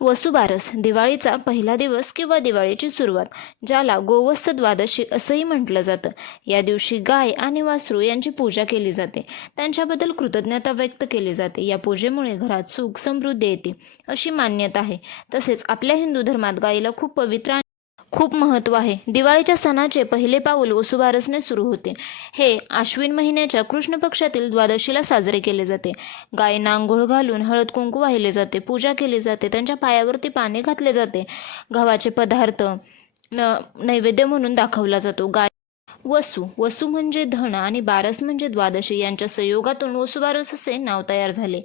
वसुबारस दिवाळीचा पहिला दिवस किंवा दिवाळीची सुरुवात ज्याला गोवस्त द्वादशी असंही म्हटलं जातं. या दिवशी गाय आणि वासरू यांची पूजा केली जाते. त्यांच्याबद्दल कृतज्ञता व्यक्त केली जाते. या पूजेमुळे घरात सुख समृद्धी येते अशी मान्यता आहे. तसेच आपल्या हिंदू धर्मात गायीला खूप पवित्र खूप महत्त्व आहे. दिवाळीच्या सणाचे पहिले पाऊल वसुबारसने सुरू होते. हे आश्विन महिन्याच्या कृष्ण पक्षातील द्वादशीला साजरे केले जाते. गायींना आंघोळ घालून हळद कुंकू वाहिले जाते. पूजा केली जाते. त्यांच्या पायावरती पाणी घातले जाते. गव्हाचे पदार्थ न नैवेद्य म्हणून दाखवला जातो. गाय वसू. वसू म्हणजे धन आणि बारस म्हणजे द्वादशी. यांच्या संयोगातून वसुबारस असे नाव तयार झाले.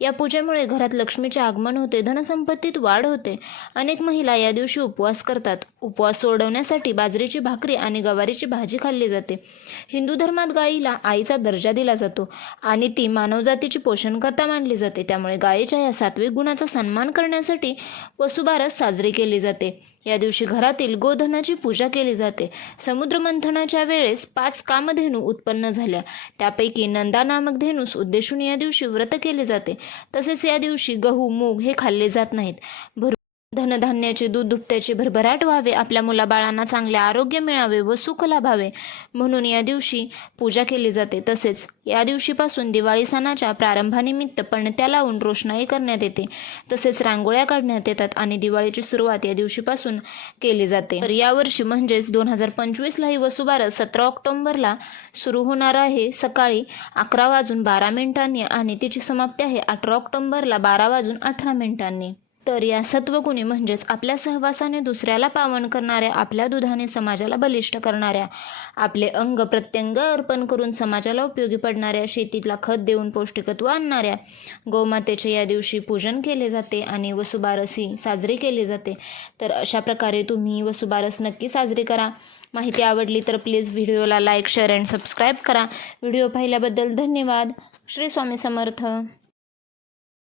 या पूजेमुळे घरात लक्ष्मीचे आगमन होते धनसंपत्तीत वाढ होते. अनेक महिला या दिवशी उपवास करतात. उपवास सोडवण्यासाठी बाजरीची भाकरी आणि गवारीची भाजी खाल्ली जाते. हिंदू धर्मात गायीला आईचा दर्जा दिला जातो आणि ती मानवजातीची पोषणकर्ता मानली जाते. त्यामुळे गायीच्या या सात्विक गुणाचा सन्मान करण्यासाठी वसुबारस साजरी केली जाते. या दिवशी घरातील गोधनाची पूजा केली जाते. समुद्रमंथनाच्या वेळेस पाच कामधेनू उत्पन्न झाल्या. त्यापैकी नंदा नामक धेनूस उद्देशून या दिवशी व्रत केले जाते. तसेच या दिवशी गहू मूग हे खाल्ले जात नाहीत. भर धनधान्याचे दूध दुभत्याचे भरभराट व्हावे आपल्या मुलाबाळांना चांगले आरोग्य मिळावे व सुख लाभावे. म्हणून या दिवशी पूजा केली जाते. तसेच या दिवशीपासून दिवाळी सणाच्या प्रारंभानिमित्त पणत्या लावून रोषणाई करण्यात येते. तसेच रांगोळ्या काढण्यात येतात आणि दिवाळीची सुरुवात या दिवशीपासून केली जाते. तर यावर्षी म्हणजेच दोन हजार पंचवीसला ही वसुबारस सतरा ऑक्टोंबरला सुरू होणार आहे. सकाळी अकरा वाजून बारा मिनिटांनी आणि तिची समाप्ती आहे अठरा ऑक्टोंबरला बारा वाजून अठरा मिनिटांनी. तर या सत्वगुणी म्हणजेच आपल्या सहवासाने दुसऱ्याला पावन करणाऱ्या आपल्या दुधाने समाजाला बलिष्ठ करणाऱ्या आपले अंग प्रत्यंग अर्पण करून समाजाला उपयोगी पडणाऱ्या शेतीला खत देऊन पौष्टिकत्व आणणाऱ्या गोमातेचे या दिवशी पूजन केले जाते आणि वसुबारसी साजरी केली जाते. तर अशा प्रकारे तुम्ही वसुबारस नक्की साजरी करा. माहिती आवडली तर प्लीज व्हिडिओला लाईक शेअर अँड सबस्क्राईब करा. व्हिडिओ पाहिल्याबद्दल धन्यवाद. श्री स्वामी समर्थ.